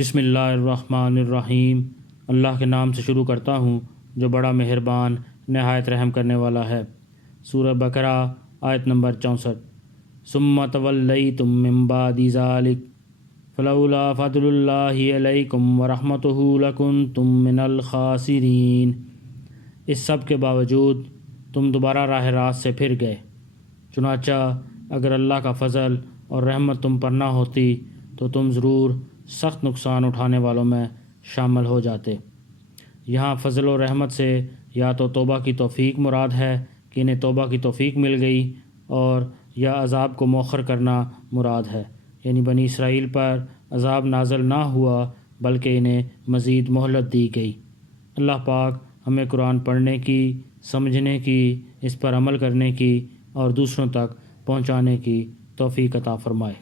بسم اللہ الرحمن الرحیم۔ اللہ کے نام سے شروع کرتا ہوں جو بڑا مہربان نہایت رحم کرنے والا ہے۔ سورہ بقرہ آیت نمبر 64۔ ثم تولیتم من بعد ذلک فلولا فضل اللہ علیکم ورحمتہ لکنتم من الخاسرین۔ اس سب کے باوجود تم دوبارہ راہ راست سے پھر گئے، چنانچہ اگر اللہ کا فضل اور رحمت تم پر نہ ہوتی تو تم ضرور سخت نقصان اٹھانے والوں میں شامل ہو جاتے۔ یہاں فضل و رحمت سے یا تو توبہ کی توفیق مراد ہے کہ انہیں توبہ کی توفیق مل گئی، اور یا عذاب کو مؤخر کرنا مراد ہے، یعنی بنی اسرائیل پر عذاب نازل نہ ہوا بلکہ انہیں مزید مہلت دی گئی۔ اللہ پاک ہمیں قرآن پڑھنے کی، سمجھنے کی، اس پر عمل کرنے کی اور دوسروں تک پہنچانے کی توفیق عطا فرمائے۔